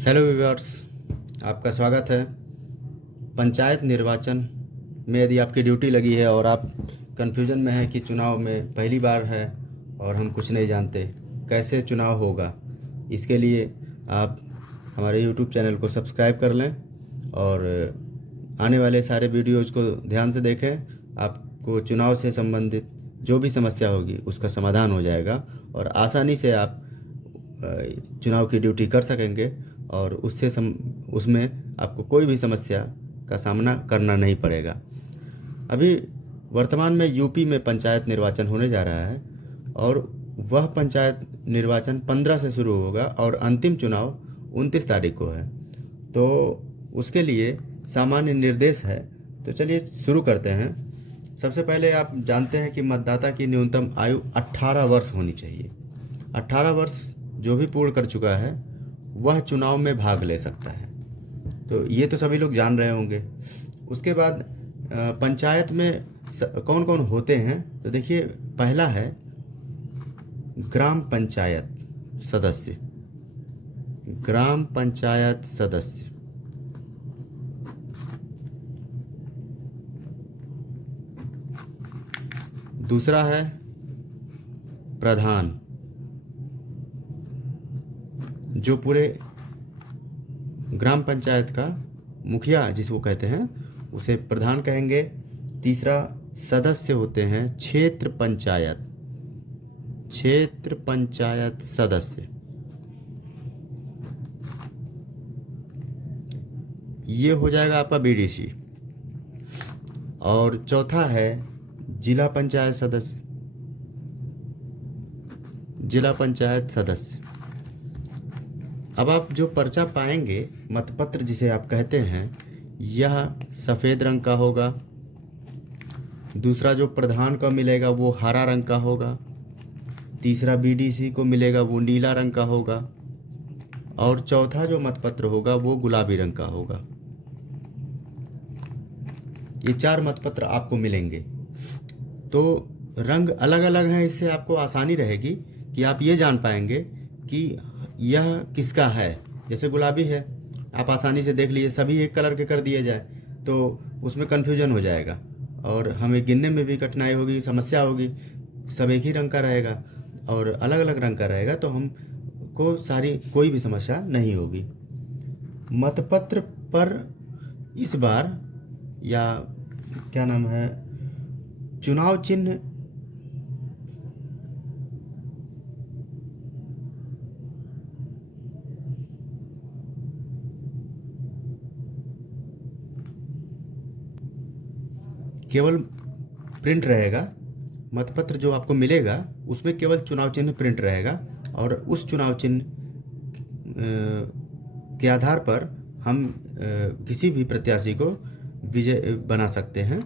Hello viewers, आपका स्वागत है। पंचायत निर्वाचन में यदि आपकी ड्यूटी लगी है और आप कन्फ्यूजन में हैं कि चुनाव में पहली बार है और हम कुछ नहीं जानते कैसे चुनाव होगा, इसके लिए आप हमारे यूट्यूब चैनल को सब्सक्राइब कर लें और आने वाले सारे वीडियोज़ को ध्यान से देखें। आपको चुनाव से संबंधित जो भी समस्या होगी उसका समाधान हो जाएगा और आसानी से आप चुनाव की ड्यूटी कर सकेंगे और उसमें आपको कोई भी समस्या का सामना करना नहीं पड़ेगा। अभी वर्तमान में यूपी में पंचायत निर्वाचन होने जा रहा है और वह पंचायत निर्वाचन 15 से शुरू होगा और अंतिम चुनाव 29 तारीख को है। तो उसके लिए सामान्य निर्देश है। तो चलिए शुरू करते हैं। सबसे पहले आप जानते हैं कि मतदाता की न्यूनतम आयु 18 वर्ष होनी चाहिए। 18 वर्ष जो भी पूर्ण कर चुका है वह चुनाव में भाग ले सकता है। तो ये तो सभी लोग जान रहे होंगे। उसके बाद पंचायत में कौन कौन होते हैं, तो देखिए, पहला है ग्राम पंचायत सदस्य। ग्राम पंचायत सदस्य, दूसरा है प्रधान, जो पूरे ग्राम पंचायत का मुखिया जिसको कहते हैं उसे प्रधान कहेंगे। तीसरा सदस्य होते हैं क्षेत्र पंचायत, क्षेत्र पंचायत सदस्य। ये हो जाएगा आपका बीडीसी। और चौथा है जिला पंचायत सदस्य, जिला पंचायत सदस्य। अब आप जो पर्चा पाएंगे, मतपत्र जिसे आप कहते हैं, यह सफ़ेद रंग का होगा। दूसरा जो प्रधान का मिलेगा वो हरा रंग का होगा। तीसरा बीडीसी को मिलेगा वो नीला रंग का होगा। और चौथा जो मतपत्र होगा वो गुलाबी रंग का होगा। ये 4 मतपत्र आपको मिलेंगे। तो रंग अलग अलग हैं, इससे आपको आसानी रहेगी कि आप ये जान पाएंगे कि यह किसका है। जैसे गुलाबी है, आप आसानी से देख लीजिए, सभी एक कलर के कर दिए जाए तो उसमें कन्फ्यूजन हो जाएगा और हमें गिनने में भी कठिनाई होगी, समस्या होगी। सब एक ही रंग का रहेगा और अलग अलग रंग का रहेगा तो हमको कोई भी समस्या नहीं होगी। मतपत्र पर इस बार, या क्या नाम है, चुनाव चिन्ह केवल प्रिंट रहेगा। मतपत्र जो आपको मिलेगा उसमें केवल चुनाव चिन्ह प्रिंट रहेगा और उस चुनाव चिन्ह के आधार पर हम किसी भी प्रत्याशी को विजय बना सकते हैं।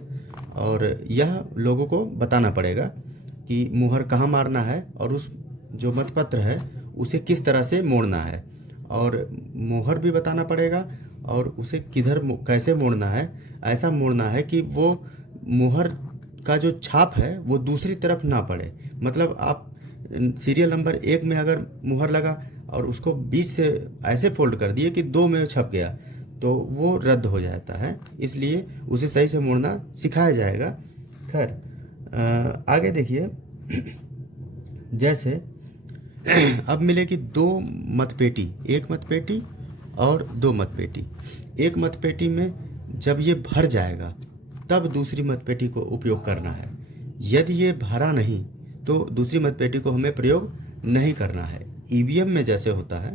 और यह लोगों को बताना पड़ेगा कि मुहर कहाँ मारना है और उस जो मतपत्र है उसे किस तरह से मोड़ना है, और मुहर भी बताना पड़ेगा और उसे किधर कैसे मोड़ना है। ऐसा मोड़ना है कि वो मुहर का जो छाप है वो दूसरी तरफ ना पड़े। मतलब आप सीरियल नंबर 1 में अगर मुहर लगा और उसको 20 से ऐसे फोल्ड कर दिए कि 2 में छप गया तो वो रद्द हो जाता है। इसलिए उसे सही से मोड़ना सिखाया जाएगा। खैर, आगे देखिए। जैसे अब मिलेगी 2 मतपेटी, 1 मतपेटी और 2 मतपेटी। 1 मतपेटी में जब ये भर जाएगा तब दूसरी मतपेटी को उपयोग करना है। यदि ये भरा नहीं तो दूसरी मतपेटी को हमें प्रयोग नहीं करना है। ईवीएम में जैसे होता है,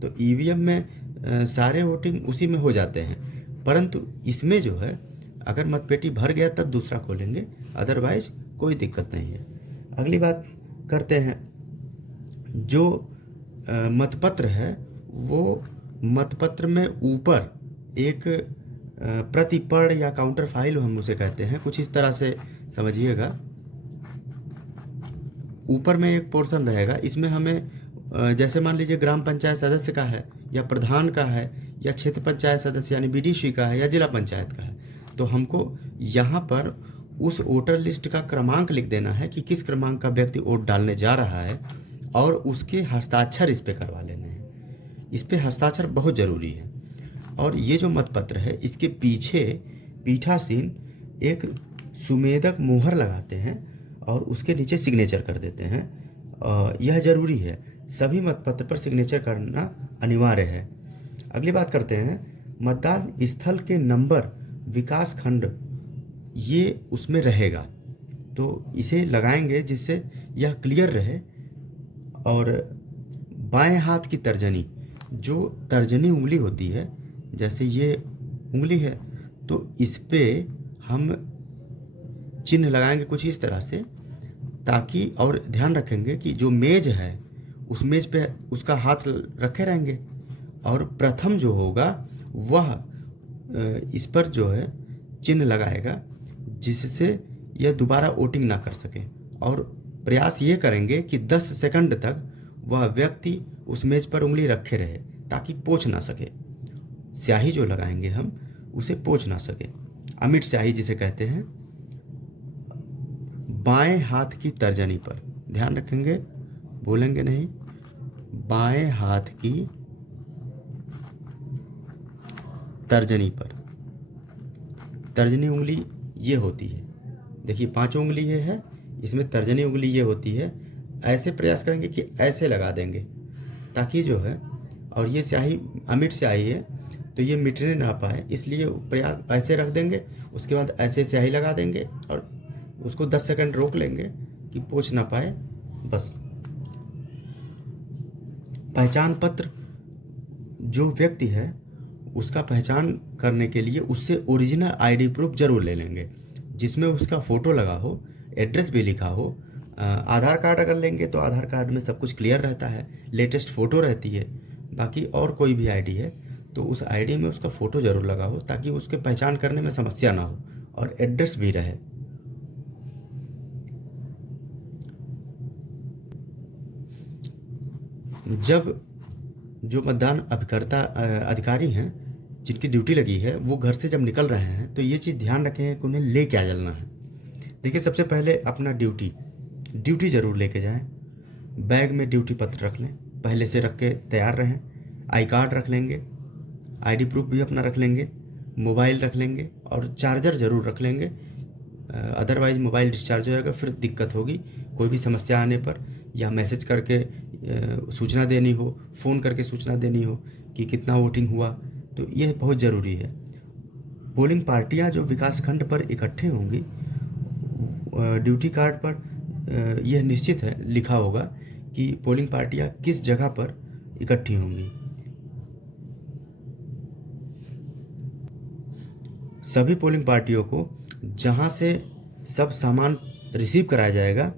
तो ईवीएम में सारे वोटिंग उसी में हो जाते हैं, परंतु इसमें जो है अगर मतपेटी भर गया तब दूसरा खोलेंगे, अदरवाइज कोई दिक्कत नहीं है। अगली बात करते हैं। जो मतपत्र है वो मतपत्र में ऊपर एक प्रतिपर्ण या काउंटर फाइल हम उसे कहते हैं, कुछ इस तरह से समझिएगा। ऊपर में एक पोर्शन रहेगा, इसमें हमें जैसे मान लीजिए ग्राम पंचायत सदस्य का है या प्रधान का है या क्षेत्र पंचायत सदस्य यानी बीडीसी का है या जिला पंचायत का है, तो हमको यहाँ पर उस वोटर लिस्ट का क्रमांक लिख देना है कि किस क्रमांक का व्यक्ति वोट डालने जा रहा है और उसके हस्ताक्षर इस पे करवा लेने हैं। इस पे हस्ताक्षर बहुत ज़रूरी है। और ये जो मतपत्र है इसके पीछे पीठासीन एक सुमेधक मुहर लगाते हैं और उसके नीचे सिग्नेचर कर देते हैं। यह ज़रूरी है, सभी मतपत्र पर सिग्नेचर करना अनिवार्य है। अगली बात करते हैं, मतदान स्थल के नंबर विकास खंड ये उसमें रहेगा, तो इसे लगाएंगे जिससे यह क्लियर रहे। और बाएं हाथ की तर्जनी, जो तर्जनी उंगली होती है, जैसे ये उंगली है तो इस पे हम चिन्ह लगाएंगे कुछ इस तरह से, ताकि और ध्यान रखेंगे कि जो मेज है उस मेज पे उसका हाथ रखे रहेंगे और प्रथम जो होगा वह इस पर जो है चिन्ह लगाएगा जिससे यह दोबारा वोटिंग ना कर सके। और प्रयास ये करेंगे कि 10 सेकंड तक वह व्यक्ति उस मेज पर उंगली रखे रहे ताकि पोंछ ना सके। स्याही जो लगाएंगे हम उसे पोंछ ना सके, अमिट स्याही जिसे कहते हैं। बाएं हाथ की तर्जनी पर ध्यान रखेंगे, बोलेंगे नहीं, बाएं हाथ की तर्जनी पर। तर्जनी उंगली ये होती है, देखिए 5 उंगली ये है, इसमें तर्जनी उंगली ये होती है। ऐसे प्रयास करेंगे कि ऐसे लगा देंगे ताकि जो है, और ये स्याही अमिट स्याही है तो ये मिटने ना पाए, इसलिए प्रयास ऐसे रख देंगे। उसके बाद ऐसे स्याही लगा देंगे और उसको 10 सेकंड रोक लेंगे कि पोंछ ना पाए, बस। पहचान पत्र, जो व्यक्ति है उसका पहचान करने के लिए उससे ओरिजिनल आईडी प्रूफ जरूर ले लेंगे, जिसमें उसका फ़ोटो लगा हो, एड्रेस भी लिखा हो। आधार कार्ड अगर लेंगे तो आधार कार्ड में सब कुछ क्लियर रहता है, लेटेस्ट फ़ोटो रहती है। बाकी और कोई भी आईडी है तो उस आईडी में उसका फ़ोटो ज़रूर लगा हो ताकि उसके पहचान करने में समस्या ना हो, और एड्रेस भी रहे। जब जो मतदान अभिकर्ता अधिकारी हैं जिनकी ड्यूटी लगी है वो घर से जब निकल रहे हैं तो ये चीज़ ध्यान रखें कि उन्हें ले क्या चलना है। देखिए, सबसे पहले अपना ड्यूटी ज़रूर लेके जाएं। बैग में ड्यूटी पत्र रख लें, पहले से रख के तैयार रहें। आई कार्ड रख लेंगे, आईडी प्रूफ भी अपना रख लेंगे, मोबाइल रख लेंगे और चार्जर ज़रूर रख लेंगे। अदरवाइज़ मोबाइल डिस्चार्ज हो जाएगा, फिर दिक्कत होगी। कोई भी समस्या आने पर या मैसेज करके सूचना देनी हो, फ़ोन करके सूचना देनी हो कि कितना वोटिंग हुआ, तो यह बहुत ज़रूरी है। पोलिंग पार्टियां जो विकास खंड पर इकट्ठे होंगी, ड्यूटी कार्ड पर यह निश्चित है लिखा होगा कि पोलिंग पार्टियां किस जगह पर इकट्ठी होंगी। सभी पोलिंग पार्टियों को जहां से सब सामान रिसीव कराया जाएगा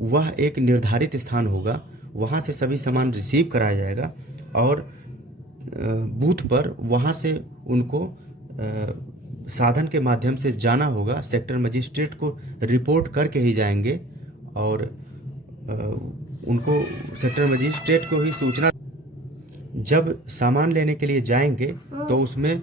वह एक निर्धारित स्थान होगा, वहाँ से सभी सामान रिसीव कराया जाएगा और बूथ पर वहाँ से उनको साधन के माध्यम से जाना होगा। सेक्टर मजिस्ट्रेट को रिपोर्ट करके ही जाएंगे और उनको सेक्टर मजिस्ट्रेट को ही सूचना। जब सामान लेने के लिए जाएंगे तो उसमें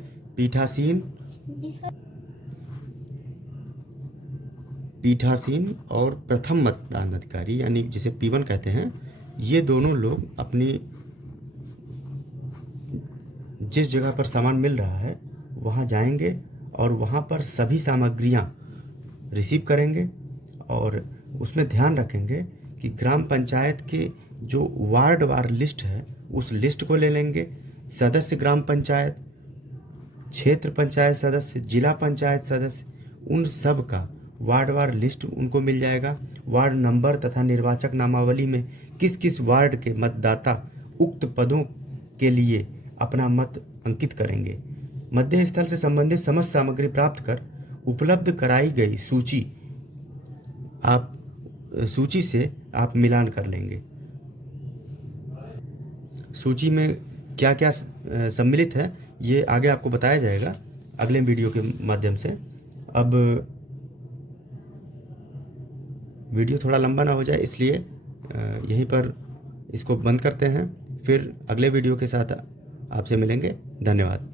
पीठासीन और प्रथम मतदान अधिकारी यानी जिसे P1 कहते हैं, ये दोनों लोग अपनी जिस जगह पर सामान मिल रहा है वहाँ जाएंगे और वहाँ पर सभी सामग्रियाँ रिसीव करेंगे। और उसमें ध्यान रखेंगे कि ग्राम पंचायत के जो वार्ड वार लिस्ट है उस लिस्ट को ले लेंगे। सदस्य ग्राम पंचायत, क्षेत्र पंचायत सदस्य, जिला पंचायत सदस्य, उन सब का वार्ड वार लिस्ट उनको मिल जाएगा। वार्ड नंबर तथा निर्वाचक नामावली में किस किस वार्ड के मतदाता उक्त पदों के लिए अपना मत अंकित करेंगे। मध्य स्थल से संबंधित समस्त सामग्री प्राप्त कर उपलब्ध कराई गई सूची से आप मिलान कर लेंगे। सूची में क्या क्या सम्मिलित है ये आगे आपको बताया जाएगा अगले वीडियो के माध्यम से। अब वीडियो थोड़ा लंबा ना हो जाए इसलिए यहीं पर इसको बंद करते हैं, फिर अगले वीडियो के साथ आपसे मिलेंगे। धन्यवाद।